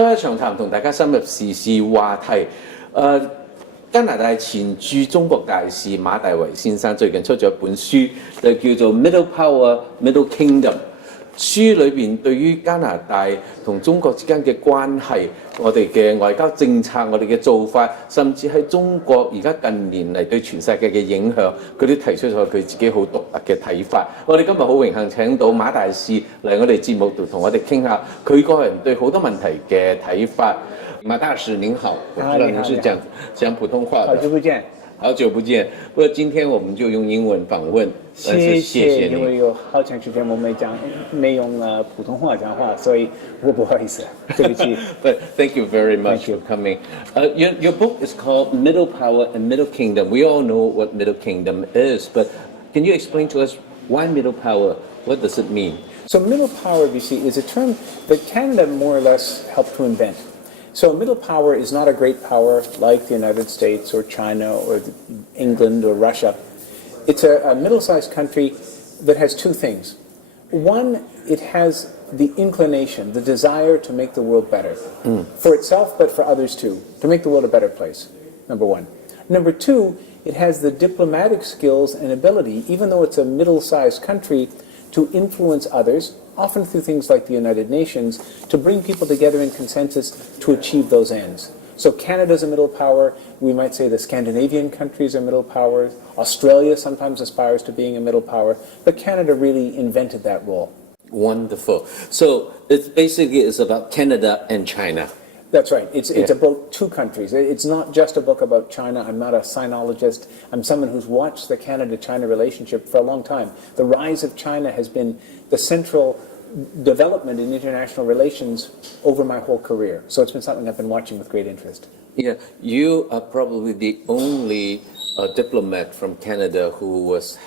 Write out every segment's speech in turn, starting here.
周一長談同大家深入時事話題。加拿大前駐中國大使馬大維先生最近出咗一本書，就叫做《Middle Power, Middle Kingdom》。書裏邊對於加拿大同中國之間嘅關係，我哋嘅外交政策，我哋嘅做法，甚至喺中國而家近年嚟對全世界嘅影響，佢都提出咗佢自己好獨特嘅睇法。我哋今日好榮幸請到馬大使嚟我哋節目度同我哋傾下佢個人對好多問題嘅睇法。馬大使您好，我知道您是講普通話的。好久不見。好久不見，不過今天我們就用英文訪問，謝謝你。因為有好長時間我沒用普通話講話，所以我不好意思，對不起。But thank you very much for coming. Your book is called Middle Power and Middle Kingdom. We all know what Middle Kingdom is, but can you explain to us why Middle Power? What does it mean? So Middle Power, you see, is a term that Canada more or less helped to invent. So middle power is not a great power like the United States or China or England or Russia. It's a middle-sized country that has two things. One, it has the inclination, the desire to make the world better. For itself, but for others too. To make the world a better place, number one. Number two, it has the diplomatic skills and ability, even though it's a middle-sized country, to influence others, often through things like the United Nations, to bring people together in consensus to achieve those ends. So Canada's a middle power. We might say the Scandinavian countries are middle powers. Australia sometimes aspires to being a middle power. But Canada really invented that role. Wonderful. So it basically is about Canada and China. That's right. It's about two countries. It's not just a book about China. I'm not a sinologist. I'm someone who's watched the Canada-China relationship for a long time. The rise of China has been the central development in international relations over my whole career. So it's been something I've been watching with great interest. Yeah, you are probably the only diplomat from Canada who was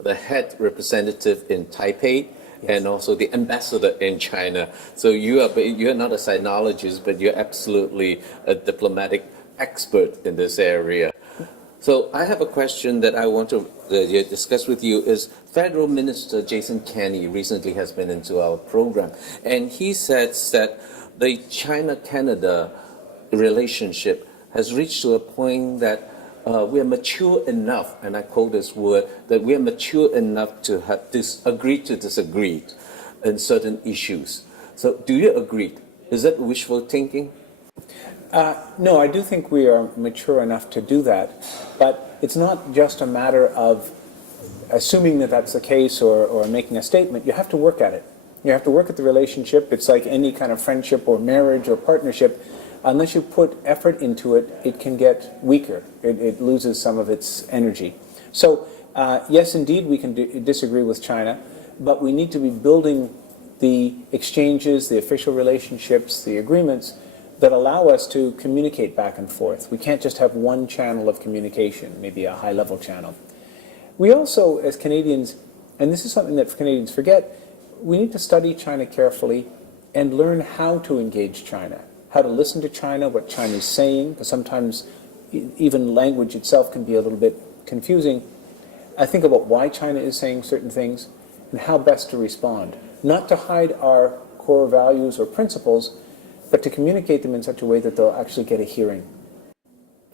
the head representative in Taipei. Yes. And also the ambassador in China. So you're not a sinologist, but you're absolutely a diplomatic expert in this area. So I have a question that I want to discuss with you. Is Federal Minister Jason Kenney recently has been into our program, and he says that the China-Canada relationship has reached to a point that we are mature enough, and I quote this word, that we are mature enough to have agree to disagree in certain issues. So do you agree? Is that wishful thinking? No, I do think we are mature enough to do that, but it's not just a matter of assuming that that's the case or making a statement. You have to work at it. You have to work at the relationship. It's like any kind of friendship or marriage or partnership. Unless you put effort into it, it can get weaker. It loses some of its energy. So, yes, indeed, we can disagree with China, but we need to be building the exchanges, the official relationships, the agreements that allow us to communicate back and forth. We can't just have one channel of communication, maybe a high-level channel. We also, as Canadians, and this is something that Canadians forget, we need to study China carefully and learn how to engage China. How to listen to China, what China is saying, because sometimes even language itself can be a little bit confusing. I think about why China is saying certain things and how best to respond. Not to hide our core values or principles, but to communicate them in such a way that they'll actually get a hearing.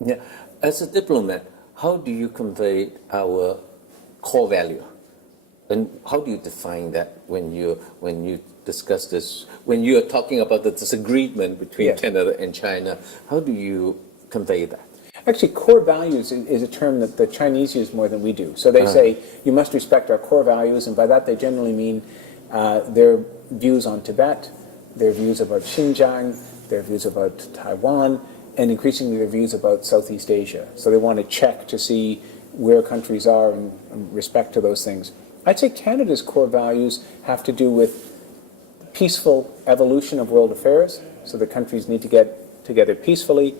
Yeah. As a diplomat, how do you convey our core value? And how do you define that when you discuss this? When you are talking about the disagreement between Canada and China, how do you convey that? Actually, core values is a term that the Chinese use more than we do. So they say, you must respect our core values, and by that they generally mean their views on Tibet, their views about Xinjiang, their views about Taiwan, and increasingly their views about Southeast Asia. So they want to check to see where countries are in respect to those things. I'd say Canada's core values have to do with peaceful evolution of world affairs, so the countries need to get together peacefully.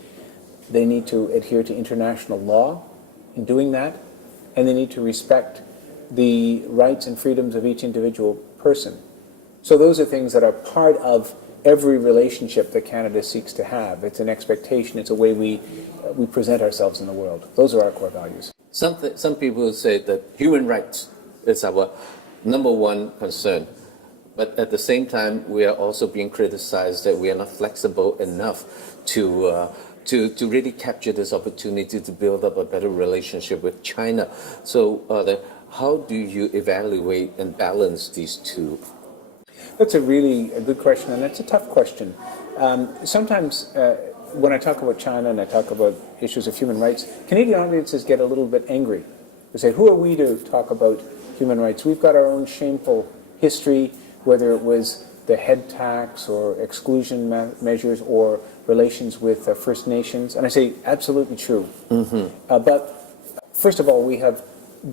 They need to adhere to international law in doing that, and they need to respect the rights and freedoms of each individual person. So those are things that are part of every relationship that Canada seeks to have. It's an expectation, it's a way we present ourselves in the world. Those are our core values. Some people say that human rights is our number one concern. But at the same time, we are also being criticized that we are not flexible enough to really capture this opportunity to build up a better relationship with China. So how do you evaluate and balance these two? That's a good question, and it's a tough question. Sometimes when I talk about China and I talk about issues of human rights, Canadian audiences get a little bit angry. They say, who are we to talk about human rights? We've got our own shameful history, whether it was the head tax or exclusion measures or relations with First Nations. And I say, absolutely true. But first of all, we have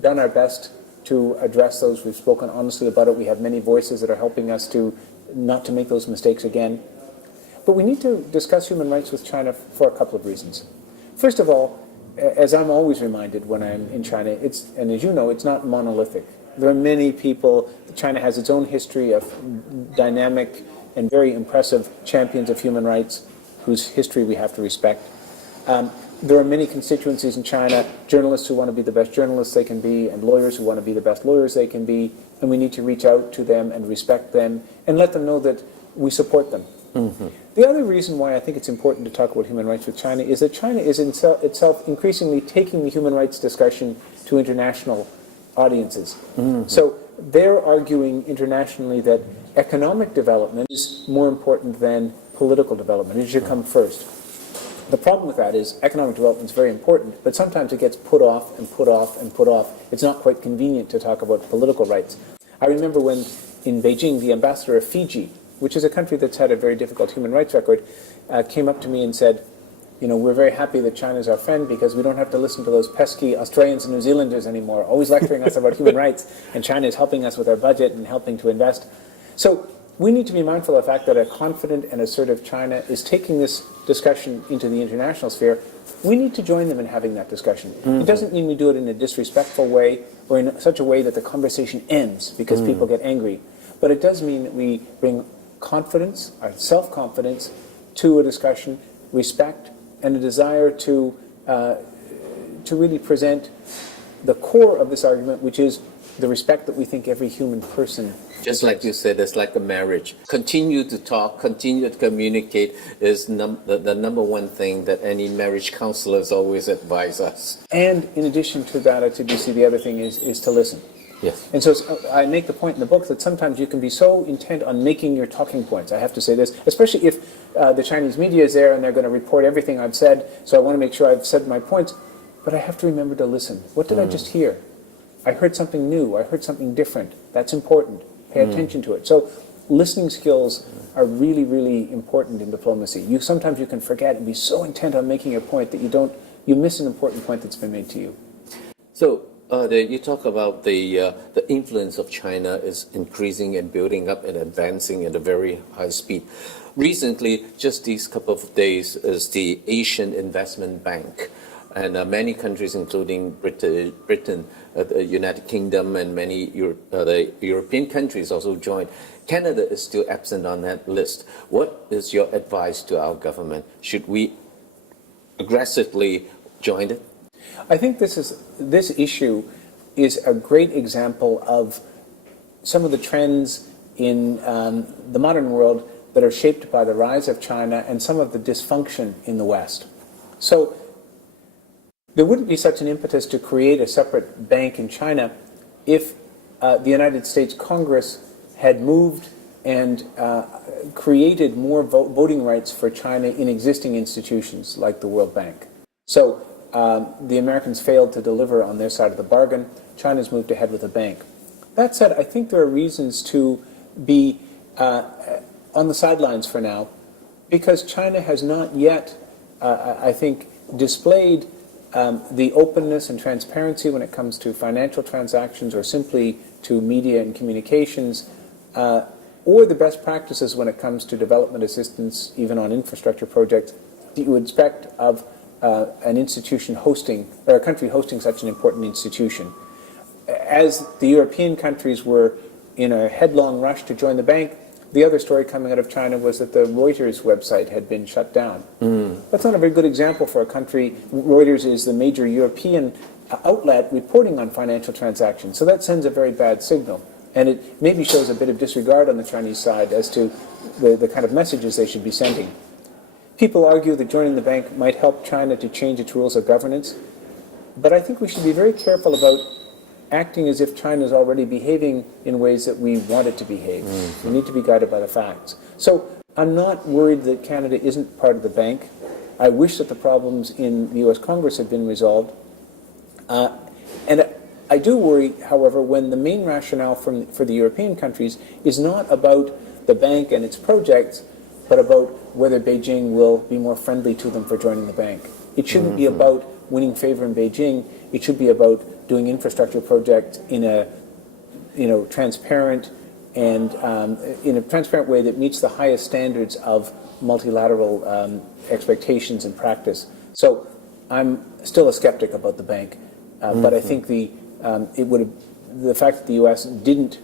done our best to address those. We've spoken honestly about it. We have many voices that are helping us to not to make those mistakes again. But we need to discuss human rights with China for a couple of reasons. First of all, as I'm always reminded when I'm in China, and as you know, it's not monolithic. There are many people. China has its own history of dynamic and very impressive champions of human rights whose history we have to respect. There are many constituencies in China, journalists who want to be the best journalists they can be, and lawyers who want to be the best lawyers they can be, and we need to reach out to them and respect them and let them know that we support them. The other reason why I think it's important to talk about human rights with China is that China is itself increasingly taking the human rights discussion to international audiences. So they're arguing internationally that economic development is more important than political development. It should come first. The problem with that is economic development is very important, but sometimes it gets put off and put off and put off. It's not quite convenient to talk about political rights. I remember when in Beijing, the ambassador of Fiji, which is a country that's had a very difficult human rights record, came up to me and said, you know, we're very happy that China's our friend because we don't have to listen to those pesky Australians and New Zealanders anymore, always lecturing us about human rights, and China is helping us with our budget and helping to invest. So we need to be mindful of the fact that a confident and assertive China is taking this discussion into the international sphere. We need to join them in having that discussion. It doesn't mean we do it in a disrespectful way or in such a way that the conversation ends because people get angry. But it does mean that we bring confidence, our self-confidence, to a discussion, respect, and a desire to really present the core of this argument, which is the respect that we think every human person just like you said, it's like a marriage. Continue to talk, continue to communicate is the number one thing that any marriage counselors always advise us. And in addition to that, at TBC, the other thing is to listen. Yes. And so I make the point in the book that sometimes you can be so intent on making your talking points. I have to say this, especially if the Chinese media is there and they're going to report everything I've said, so I want to make sure I've said my points. But I have to remember to listen. What did I just hear? I heard something new. I heard something different. That's important. Pay attention to it. So listening skills are really, really important in diplomacy. Sometimes you can forget and be so intent on making a point that you miss an important point that's been made to you. So you talk about the influence of China is increasing and building up and advancing at a very high speed. Recently, just these couple of days, is the Asian Investment Bank. And many countries, including Britain, the United Kingdom, and many the European countries also joined. Canada is still absent on that list. What is your advice to our government? Should we aggressively join it? I think this issue is a great example of some of the trends in the modern world that are shaped by the rise of China and some of the dysfunction in the West. So there wouldn't be such an impetus to create a separate bank in China if the United States Congress had moved and created more voting rights for China in existing institutions like the World Bank. So the Americans failed to deliver on their side of the bargain. China's moved ahead with a bank. That said, I think there are reasons to be on the sidelines for now because China has not yet, I think, displayed the openness and transparency when it comes to financial transactions or simply to media and communications, or the best practices when it comes to development assistance, even on infrastructure projects, that you would expect of an institution hosting, or a country hosting such an important institution. As the European countries were in a headlong rush to join the bank, the other story coming out of China was that the Reuters website had been shut down. That's not a very good example for a country. Reuters is the major European outlet reporting on financial transactions, so that sends a very bad signal. And it maybe shows a bit of disregard on the Chinese side as to the kind of messages they should be sending. People argue that joining the bank might help China to change its rules of governance, but I think we should be very careful about acting as if China is already behaving in ways that we want it to behave. We need to be guided by the facts. So I'm not worried that Canada isn't part of the bank. I wish that the problems in the U.S. Congress had been resolved. And I do worry, however, when the main rationale for the European countries is not about the bank and its projects, but about whether Beijing will be more friendly to them for joining the bank. It shouldn't be about winning favor in Beijing. It should be about doing infrastructure projects in a transparent and in a transparent way that meets the highest standards of multilateral expectations and practice. So I'm still a skeptic about the bank, but I think the fact that the U.S. didn't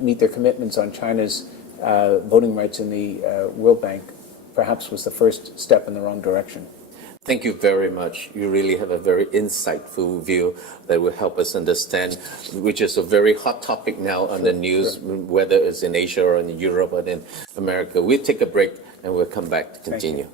meet their commitments on China's voting rights in the World Bank perhaps was the first step in the wrong direction. Thank you very much. You really have a very insightful view that will help us understand, which is a very hot topic now on the news, whether it's in Asia or in Europe or in America. We'll take a break and we'll come back to continue.